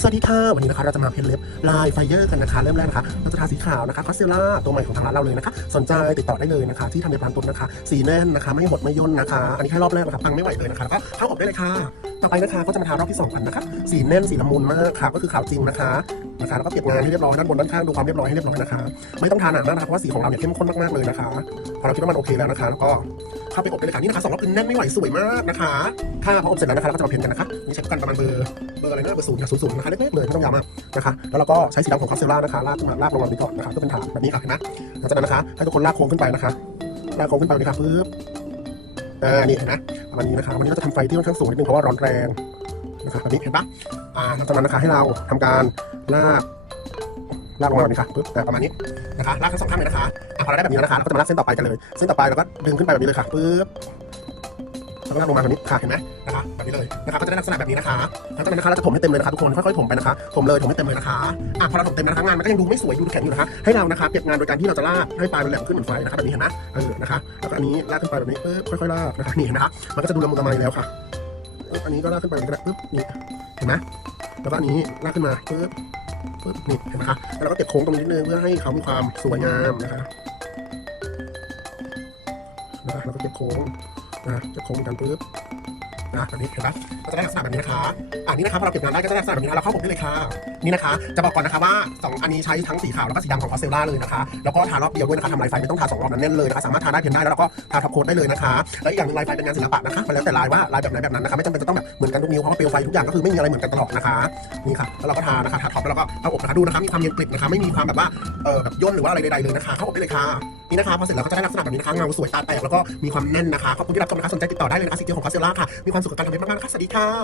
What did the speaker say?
สวัสดีค่ะ วันนี้นะคะเราจะมาเพ้นเล็บลายไฟเยอร์กันนะคะ เริ่มแรกนะคะเราจะทาสีขาวนะคะก็เซล่าตัวใหม่ของทางร้านเราเลยนะคะ สนใจติดต่อได้เลยนะคะ ที่ทำในร้านตุ้นนะคะ สีแน่นนะคะ ไม่หดไม่ย่นนะคะ อันนี้แค่รอบแรกนะคะปังไม่ไหวเลยนะคะแล้วก็เข้าอบได้เลยค่ะ ต่อไปนะคะก็จะมาทารอบที่สองกันนะคะ สีแน่นสีละมุนมากค่ะก็คือขาวจริงนะคะนะคะแล้วก็เก็บงานให้เรียบร้อยด้านบนด้านข้างดูความเรียบร้อยให้เรียบร้อยนะคะ ไม่ต้องทาหนามากนะคะเพราะว่าสีของเราเนี่ยเข้มข้นมากๆเลยนะคะพอเราคิดว่ามันโอเคแล้วนะคะ แล้วก็ ข้าไปอบได้เลยค่ะนี่นะคะสองรอบคือแน่นไม่ไหวสวยมากนะคะค่ะพออบเสร็จแล้วนะคะเราก็จะมาเพ้นกันนะคะนี่ใช้กันประมาณเบอร์เบอร์อะไรนะเบอร์ศูนย์ค่ะศูนย์ศูนย์นะคะเล็กๆเลยไม่ต้องยาวมากนะคะแล้วเราก็ใช้สีดำของคาเซล่านะคะลากขึ้นมาลากลงมาแบบนี้ก่อนนะคะก็เป็นฐานแบบนี้ค่ะเห็นไหมหลังจากนั้นนะคะให้ทุกคนลากโค้งขึ้นไปนะคะลากโค้งขึ้นไปเลยค่ะปึ๊บอ่านี่เห็นไหมประมาณนี้นะคะวันนี้เราจะทำไฟที่ค่อนข้างสูงนิดนึงเพราะว่าร้อนแรงนะคะแบบนี้เห็นปะอ่าหลังจากนั้นนะคะให้เราทำการลาก ลากลงมาแบบนี้ค่ะปึ๊บอ่ประมาณนี้นะคะลากทั้งสองข้างเลยนะคะอะพอเราได้แบบนี้แล้วนะคะเราก็จะมาลากเส้นต่อไปกันเลยเส้นต่อไปเราก็ดึงขึ้นไปแบบนี้เลยค่ะปึ๊บแล้วก็ลากลงมาแบบนี้ค่ะเห็นไหมนะคะแบบนี้เลยนะคะก็จะได้ลักษณะแบบนี้นะคะหลังจากนั้นนะคะเราจะถมให้เต็มเลยนะคะทุกคนค่อยๆถมไปนะคะถมเลยถมให้เต็มเลยนะคะอะพอเราถมเต็มแล้นะคะงานมันก็ยังดูไม่สวยดูแข็งอยู่นะคะให้เรานะคะเก็บงานโดยการที่เราจะลากให้ปลายมันแหลมขึ้นเหมือนไฟนะคะแบบนี้เห็นไหมเออนะคะแล้วก็อันนี้ลากขึ้นไปแบบนี้ปึ๊บค่อยๆลากนะคะนี่เห็นไหมคะมันก็จะดูละมุนละไมแล้วค่ะปึ๊บอันนี้ก็ลากขึ้นไปแบบนี้ปึ๊บนี่เห็นไหมแล้วก็อันนี้ลากขึ้นมาปึ๊บ ปึ๊บนี่เห็นไหมคะแล้วเราก็เก็บโค้งตรงนี้นิดนึงเพื่อให้เขามีความสวยงามนะคะนะคะแล้วก็เก็บโค้งนะเก็บโค้งกันปึ๊บ นะแบบนี้เห็นไหมก็จะได้ลักษณะแบบนี้นะคะอันนี้นะคะพอเราเก็บงานได้ก็จะได้ลักษณะแบบนี้นะเราเข้าผมได้เลยค่ะ นี่นะคะ จะบอกก่อนนะคะว่าสองอันนี้ใช้ทั้งสีขาวแล้วก็สีดำของคอสเซล่าเลยนะคะ แล้วก็ทารอบเดียวด้วยนะคะทำลายไฟไม่ต้องทาสองรอบนั้นแน่นเลยนะคะสามารถทาได้เพียงได้แล้วเราก็ทาทับโค้ดได้เลยนะคะ และอีกอย่างหนึงลายไฟเป็นงานศิลปะนะคะมันแล้วแต่ลายว่าลายแบบไหนแบบนั้นนะคะไม่จำเป็นจะต้องแบบเหมือนกันทุกนิ้วเพราะว่าเปลวไฟทุกอย่างก็คือไม่มีอะไรเหมือนกันตลอดนะคะนี่ค่ะแล้วเราก็ทานะคะทาท็อปแล้วเราก็เข้าอบนะคะดูนะคะมีความเนียนกริบนะคะไม่มีความแบบว่าเออแบบย่นหรือว่าอะไรใดๆเลยนะคะเข้าอบได้เลยค่ะ นี่นะคะพอเสร็จแล้วก็จะได้ลักษณะแบบนี้นะคะเงาสวยตาแตกแล้วก็มีความแน่นนะคะขอบคุณที่รับชมนะคะสนใจติดต่อได้เลยนะคะสีเขียวของคอสเซล่าค่ะมีความสุขกับการทำเล็บมากๆนะคะสวัสดีค่ะ